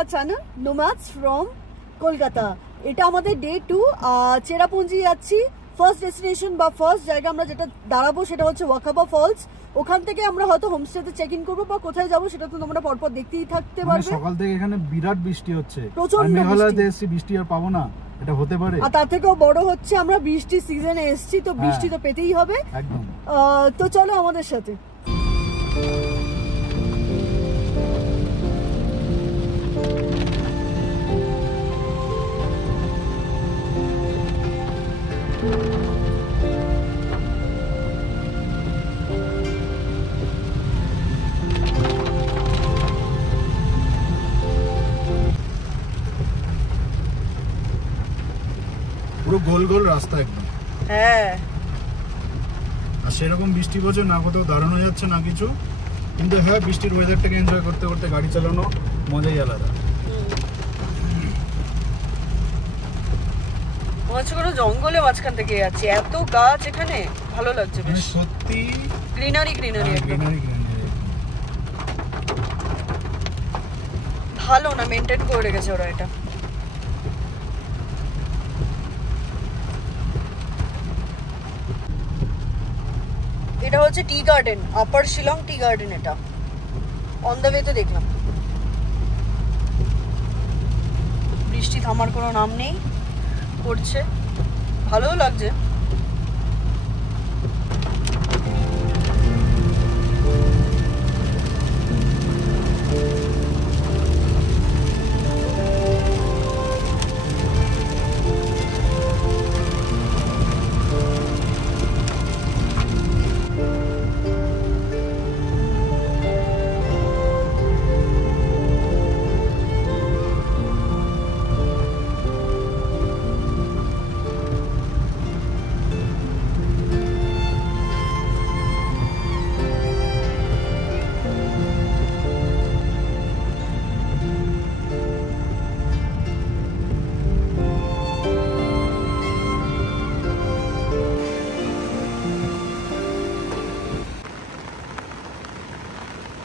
Hour channel Nomads from Kolkata. এটা আমাদের day 2। Cherrapunji যাচ্ছি। ফার্স্ট ডেস্টিনেশন বা ফার্স্ট জায়গা আমরা যেটা দাঁড়াবো সেটা হচ্ছে ওয়াকাবা ফলস। ওখান থেকে আমরা হয়তো হোমস্টেতে চেক ইন করবো বা কোথায় যাবো সেটা তো তোমরা পরপর দেখতেই থাকতে পারবে। সকাল থেকে এখানে বিরাট বৃষ্টি হচ্ছে, প্রচন্ড মেঘালয়তে এসেছি, বৃষ্টি আর পাবো না, এটা হতে পারে? আর তার থেকেও বড় হচ্ছে আমরা বৃষ্টির সিজনে এসেছি, তো বৃষ্টি তো পেতেই হবে একদম। তো চলো আমাদের সাথে। পুরো গোল গোল রাস্তা একদম। হ্যাঁ, আর সেরকম বৃষ্টি পড়ছে না, কোথাও দাঁড়ানো যাচ্ছে না কিছু, কিন্তু হ্যাঁ বৃষ্টির ওয়েদারটাকে এনজয় করতে করতে গাড়ি চালানো মজাই আলাদা। মনে কোনো জঙ্গলের মাঝখান থেকে যাচ্ছি, এত গাছ এখানে, ভালো লাগছে বেশ, সত্যি গ্রিনারি গ্রিনারি একদম। গ্রিনারি ভালো না, মেনটেন করে রেখেছে ওরা এটা। এটা হচ্ছে টি গার্ডেন, আপার শিলং টি গার্ডেন। এটা অন দ্য ওয়েতে দেখলাম। বৃষ্টি থামার কোনো নাম নেই, পড়ছে, ভালোও লাগছে।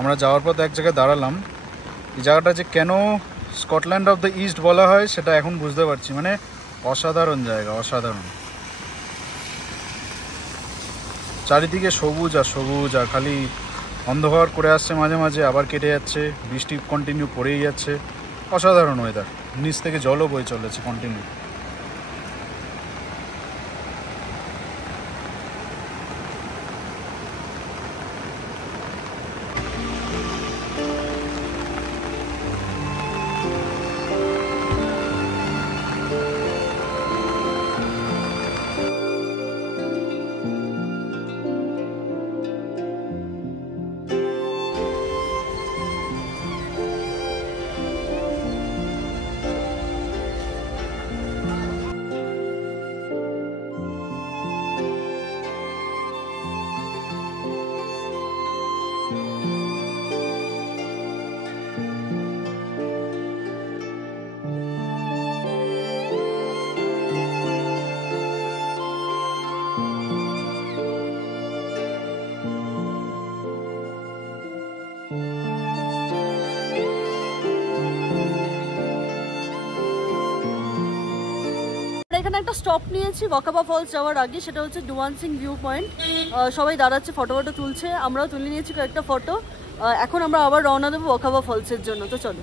আমরা যাওয়ার পর এক জায়গায় দাঁড়ালাম। এই জায়গাটা যে কেন স্কটল্যান্ড অফ দ্য ইস্ট বলা হয় সেটা এখন বুঝতে পারছি। মানে অসাধারণ জায়গা, অসাধারণ। চারিদিকে সবুজ আর সবুজ, আর খালি অন্ধকার করে আসছে মাঝে মাঝে, আবার কেটে যাচ্ছে, বৃষ্টি কন্টিনিউ পড়েই যাচ্ছে। অসাধারণ ওয়েদার, নিচ থেকে জলও বয়ে চলেছে কন্টিনিউ। এখানে একটা স্টপ নিয়েছি ওয়াকাবা ফলস যাওয়ার আগে, সেটা হচ্ছে ডুয়ানসিং ভিউ পয়েন্ট। সবাই দাঁড়াচ্ছে, ফটো তুলছে, আমরাও তুলে নিয়েছি কয়েকটা ফটো। এখন আমরা আবার রওনা দেবো ওয়াকাবা ফলসের জন্য, তো চলো।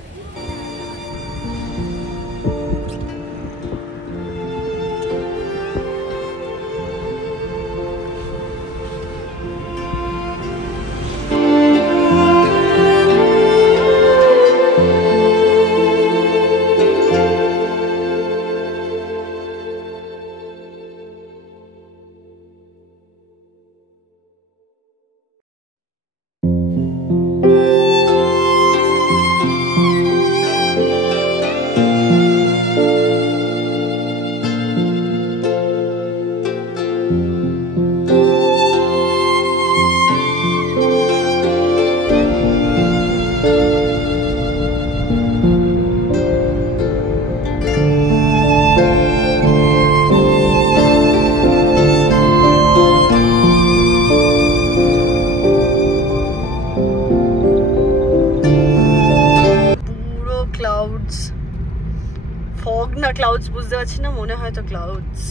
পাচ্ছি না, মনে হয় তো ক্লাউডস,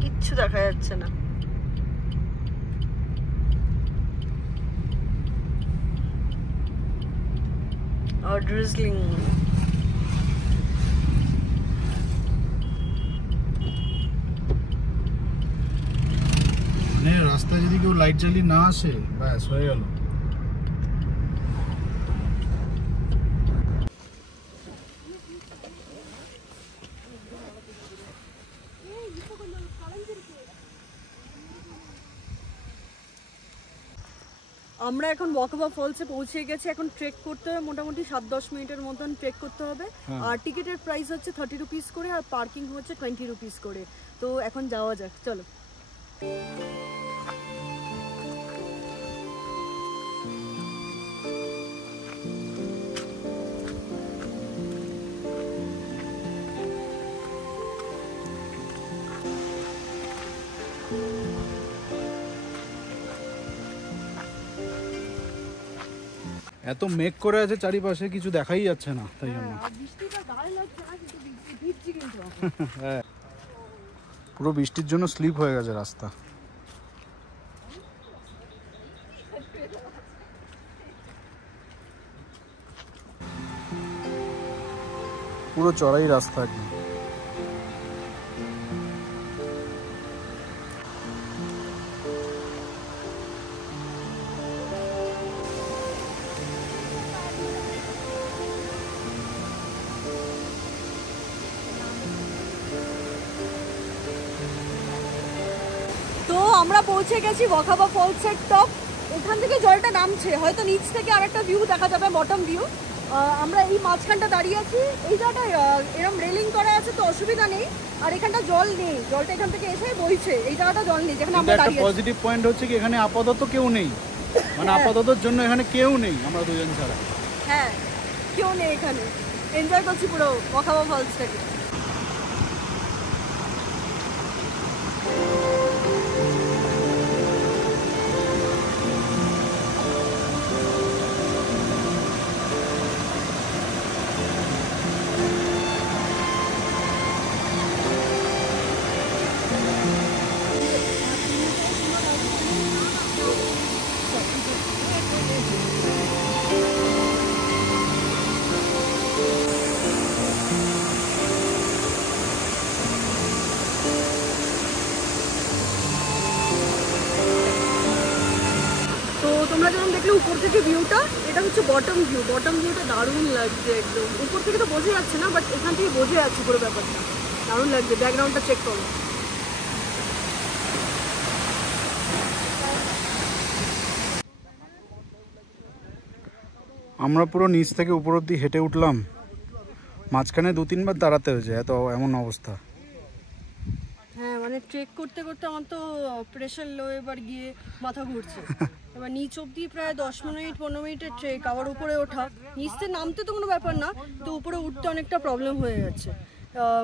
কিচ্ছু দেখা যাচ্ছে না। আর ড্রিজলিং। মানে রাস্তায় যদি কেউ লাইট জ্বালিয়ে না আসে ব্যাস হয়ে গেল। আমরা এখন ওয়াকাবা ফলসে পৌঁছে গেছি। এখন ট্রেক করতে হবে মোটামুটি 7-10 মিনিটের মতন ট্রেক করতে হবে। আর টিকিটের প্রাইস হচ্ছে 30 রুপিস করে, আর পার্কিং হচ্ছে 20 রুপিস করে। তো এখন যাওয়া যাক, চলো। এত মেঘ করে আছে চারিপাশে, কিছু দেখাই যাচ্ছে না, তাই জন্য হ্যাঁ, পুরো বৃষ্টির জন্য স্লিপ হয়ে গেছে রাস্তা। পুরো চড়াই রাস্তা একদম। তো আমরা পৌঁছে গেছি ওয়াকাবা ফলসের টপ। এখান থেকে জলটা নামছে, হয়তো নিচ থেকে আরেকটা ভিউ দেখা যাবে, বটম ভিউ। আমরা এই মাঝখানটা দাঁড়িয়ে আছি, এই জায়গাটায় এরকম রেলিং করা আছে, তো অসুবিধা নেই। আর এখানটা জল নেই, জলটা এখান থেকে এসে বইছে, এই জায়গাটা জল নেই যেখানে আমরা দাঁড়িয়ে আছি। পজিটিভ পয়েন্ট হচ্ছে কি এখানে আপাতত কেউ নেই, মানে আপাততর জন্য এখানে কেউ নেই, আমরা দুজন ছাড়া। হ্যাঁ, কেউ নেই এখানে, এনজয় করছি পুরো ওয়াকাবা ফলসটাকে। তোমরা যেমন দেখলে উপর থেকে ভিউটা, এটা হচ্ছে বটম ভিউ। বটম ভিউটা দারুণ লাগছে একদম। উপর থেকে তো বোঝা যাচ্ছে না, বাট এখান থেকে বোঝা যাচ্ছে পুরো ব্যাপারটা, দারুণ লাগছে। ব্যাকগ্রাউন্ডটা চেক করো। আমরা পুরো নিচ থেকে উপর অব্দি হেঁটে উঠলাম, মাঝখানে 2-3 বার দাঁড়াতে হয়েছে, এত এমন অবস্থা। হ্যাঁ, মানে ট্রেক করতে করতে আমার তো প্রেশার লো, এবার গিয়ে মাথা ঘুরছে। এবার নিচ অব্দি প্রায় 10 মিনিট 15 মিনিটের ট্রেক, আবার উপরে ওঠা। নিচতে নামতে তো কোনো ব্যাপার না, তো উপরে উঠতে অনেকটা প্রবলেম হয়ে যাচ্ছে।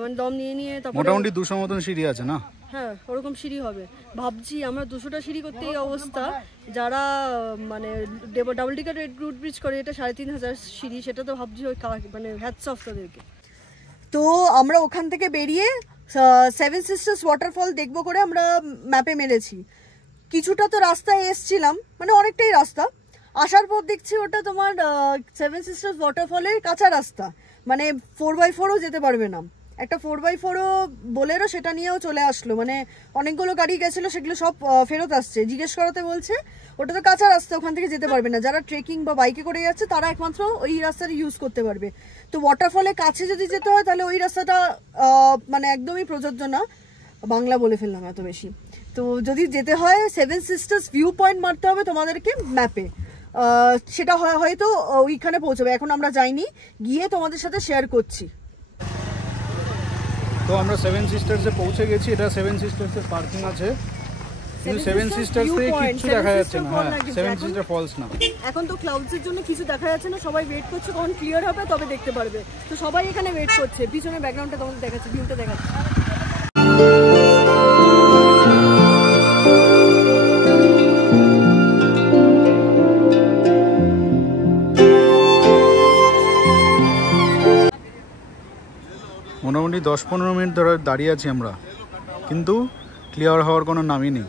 মানে দম নিয়ে নিয়ে তারপর মোটামুটি 200 মতন সিঁড়ি আছে না? হ্যাঁ, ওরকম সিঁড়ি হবে ভাবছি। আমরা 200টা সিঁড়ি করতে এই অবস্থা। যারা মানে ডাবল টিকার রুট ব্রিজ করে, এটা 3500 সিঁড়ি, সেটা তো ভাবছি ওই মানে হ্যাটস অফ তাদেরকে। তো আমরা ওখান থেকে বেরিয়ে 7 সিস্টার্স ওয়াটারফল দেখবো করে আমরা ম্যাপে মেরেছি। কিছুটা তো রাস্তায় এসছিলাম, মানে অনেকটাই রাস্তা। আসার পর দেখছি ওটা তোমার 7 সিস্টার্স ওয়াটারফলের কাঁচা রাস্তা, মানে 4x4ও যেতে পারবে না। একটা 4x4ও বোলেরো, সেটা নিয়েও চলে আসলো, মানে অনেকগুলো গাড়ি গেছিলো, সেগুলো সব ফেরত আসছে। জিজ্ঞেস করাতে বলছে ওটা তো কাঁচা রাস্তা, ওখান থেকে যেতে পারবে না। যারা ট্রেকিং বা বাইকে করে যাচ্ছে তারা একমাত্র ওই রাস্তাটা ইউজ করতে পারবে। তো ওয়াটারফলের কাছে যদি যেতে হয় তাহলে ওই রাস্তাটা মানে একদমই প্রযোজ্য না। বাংলা বলে ফেললাম এত বেশি। তো যদি যেতে হয় 7 সিস্টার্স ভিউ পয়েন্ট মারতে হবে তোমাদেরকে ম্যাপে, সেটা হয়তো ওইখানে পৌঁছবে। এখন আমরা যাইনি, গিয়ে তোমাদের সাথে শেয়ার করছি। তো আমরা 7 সিস্টার্সে পৌঁছে গেছি। এটা 7 সিস্টার্সের পার্কিং আছে, কিন্তু 7 সিস্টার্স থেকে কিছু দেখা যাচ্ছে না। হ্যাঁ, 7 সিস্টার ফলস না। এখন তো ক্লাউডসের জন্য কিছু দেখা যাচ্ছে না, সবাই ওয়েট করছে কখন ক্লিয়ার হবে তবে দেখতে পারবে। তো সবাই এখানে ওয়েট করছে। পিছনে ব্যাকগ্রাউন্ডটা তোমাদের দেখাচ্ছে, ভিউটা দেখাচ্ছে। মোটামুটি 10-15 মিনিট ধরে দাঁড়িয়ে আছি আমরা, কিন্তু ক্লিয়ার হওয়ার কোনো নামই নেই।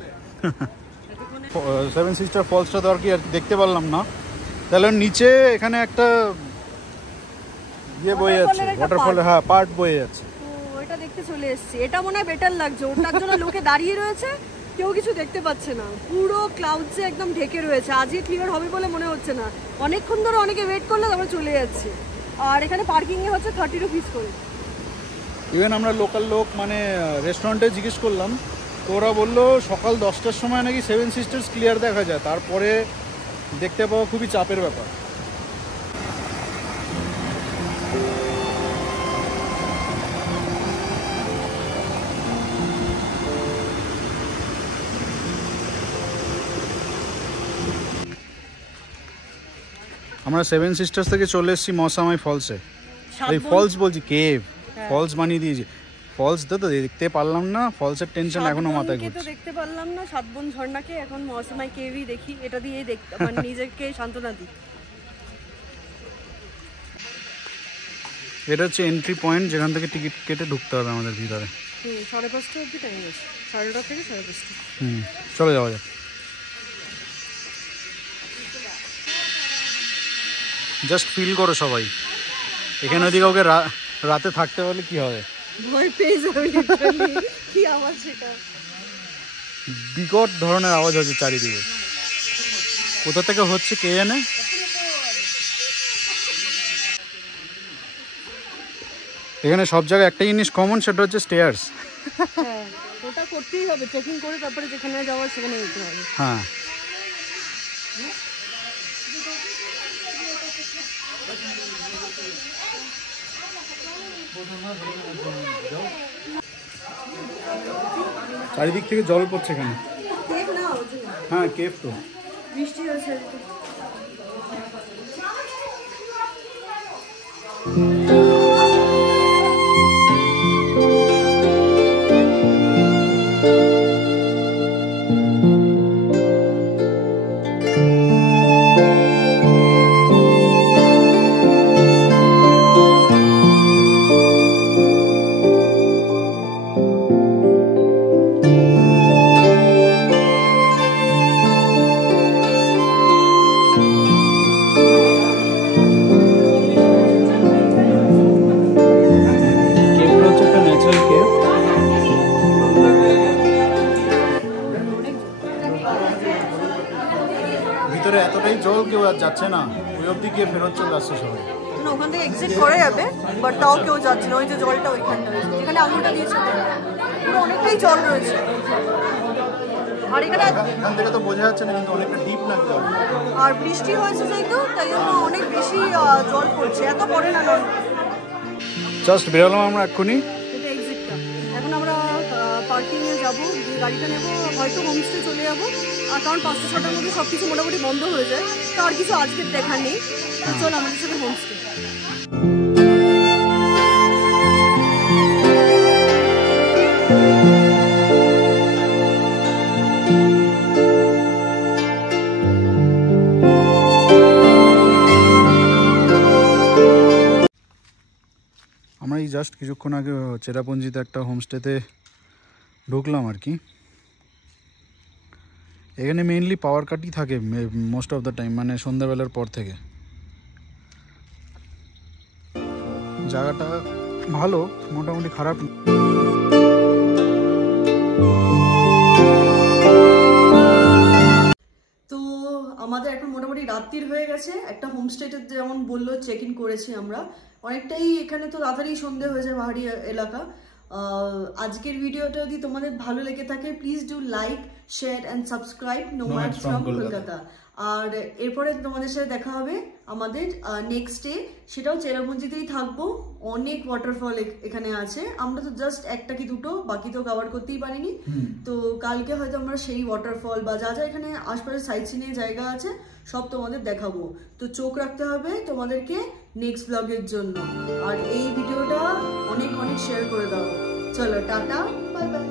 সেভেন সিস্টার ফলসটা তো আর কি দেখতে পারলাম না। তাহলে নিচে এখানে একটা ইয়ে বয়ে যাচ্ছে, ওয়াটারফল, হ্যাঁ পার্ট বয়ে যাচ্ছে, ওটা দেখতে চলে এসেছি। এটা মনে হয় বেটার লাগছে, ওটার জন্য লোকে দাঁড়িয়ে রয়েছে, কেউ কিছু দেখতে পাচ্ছে না, পুরো ক্লাউডসে একদম ঢেকে রয়েছে। আজকে ক্লিয়ার হবে বলে মনে হচ্ছে না, অনেকক্ষণ ধরে অনেকে ওয়েট করলে তারপরে চলে যাচ্ছে। আর এখানে পার্কিংয়ে হচ্ছে 30 রুপিস করে। ইভেন আমরা লোকাল লোক মানে রেস্টুরেন্টে জিজ্ঞেস করলাম, তো ওরা বললো সকাল 10টার সময় নাকি সেভেন সিস্টার্স ক্লিয়ার দেখা যায়, তারপরে দেখতে পাওয়া খুবই চাপের ব্যাপার। আমরা সেভেন সিস্টার্স থেকে চলে এসেছি মৌসামাই ফলসে। এই ফলস বলছি, কেভ, ফলস বানিয়ে দিয়েছি। ফলস তো দেখতে পারলাম না, ফলসের টেনশন এখনো মাথায় ঘুরছে। দেখতে পারলাম না সাতবন ঝর্ণাকে, এখন মৌসামাই কেভই দেখি। এটা দিয়েই দেখতে মানে নিজেকে সান্ত্বনা দিই। এটা হচ্ছে এন্ট্রি পয়েন্ট, যেখান থেকে টিকিট কেটে ঢুকতে হবে আমাদের ভিতরে। 5:30 অবধি টাইম আছে, 9:30 থেকে 5:30। চলে যাওয়া যাক। জাস্ট ফিল করো সবাই, এখানে যদি কাউকে রাতে থাকতে বলে কি হবে, ভয় পেয়ে যাবে। কি আওয়াজ সেটা, বিকট ধরনের আওয়াজ হচ্ছে চারিদিকে, কোথা থেকে হচ্ছে কে জানে। এখানে সব জায়গায় একটা জিনিস কমন, সেটা হচ্ছে স্টেয়ার্স। হ্যাঁ ওটা করতেই হবে, চেকিং করে তারপরে যেখানে যাওয়ার সেখানে যেতে হবে। হ্যাঁ চারিদিক থেকে জল পড়ছে এখানে। হ্যাঁ কেভ তো, বৃষ্টি হয়েছে। ভিতরে এতটাই জল কেউ আর যাচ্ছে না, ওই অবধি গিয়ে ফেরত চলে আসছে সবাই। ওখান থেকে এক্সিট করা যাবে, বাট তাও কেউ যাচ্ছে না। ওই যে জলটা ওইখানটা রয়েছে, যেখানে আঙুলটা দিয়েছে পুরো অনেকটাই জল রয়েছে। আর এখান থেকে তো বোঝা যাচ্ছে না, কিন্তু অনেকটা ডিপ না জল। আর বৃষ্টি হয়েছে যেহেতু, তাই জন্য অনেক বেশি জল পড়ছে, এত পড়ে না। জাস্ট বেরোলাম আমরা এক্ষুনি। এটা এক্সিটটা। এখন আমরা পার্কিংয়ে যাবো, গিয়ে গাড়িটা নেবো, হয়তো হোমস্টে চলে যাবো। আর কারণ 5-6টার মধ্যে সব কিছু মোটামুটি বন্ধ হয়ে যায়, তো আর কিছু আজকের দেখা নেই। চল আমাদের সাথে হোমস্টে। আমরা এই জাস্ট কিছুক্ষণ আগে চেরাপুঞ্জিতে একটা হোমস্টেতে ঢুকলাম আর কি। এখানে মেইনলি পাওয়ার কাটই থাকে মোস্ট অফ দ্য টাইম, মানে সন্ধ্যাবেলার পর থেকে। জায়গাটা ভালো, মোটামুটি খারাপ। তো আমাদের এখন মোটামুটি রাত্রির হয়ে গেছে। একটা হোমস্টেতে যেমন বললো চেক ইন করেছি আমরা, অনেকটাই এখানে তো তাড়াতাড়ি সন্ধে হয়ে যায় পাহাড়ি এলাকা। আজকের ভিডিওটা যদি তোমাদের ভালো লেগে থাকে, please do like, share and subscribe Nomads from Kolkata. আর এরপরে তোমাদের সাথে দেখা হবে আমাদের নেক্সট ডে, সেটাও চেরাপুঞ্জিতেই থাকবো। অনেক ওয়াটারফল এখানে আছে, আমরা তো জাস্ট একটা কি দুটো, বাকি তো কভার করতেই পারিনি। তো কালকে হয়তো আমরা সেই ওয়াটারফল বা যা যা এখানে আশপাশে সাইট সিনের জায়গা আছে সব তোমাদের দেখাবো। তো চোখ রাখতে হবে তোমাদেরকে নেক্সট ব্লগের জন্য। আর এই ভিডিওটা অনেক অনেক শেয়ার করে দাও। চলো টাটা, বাই বাই।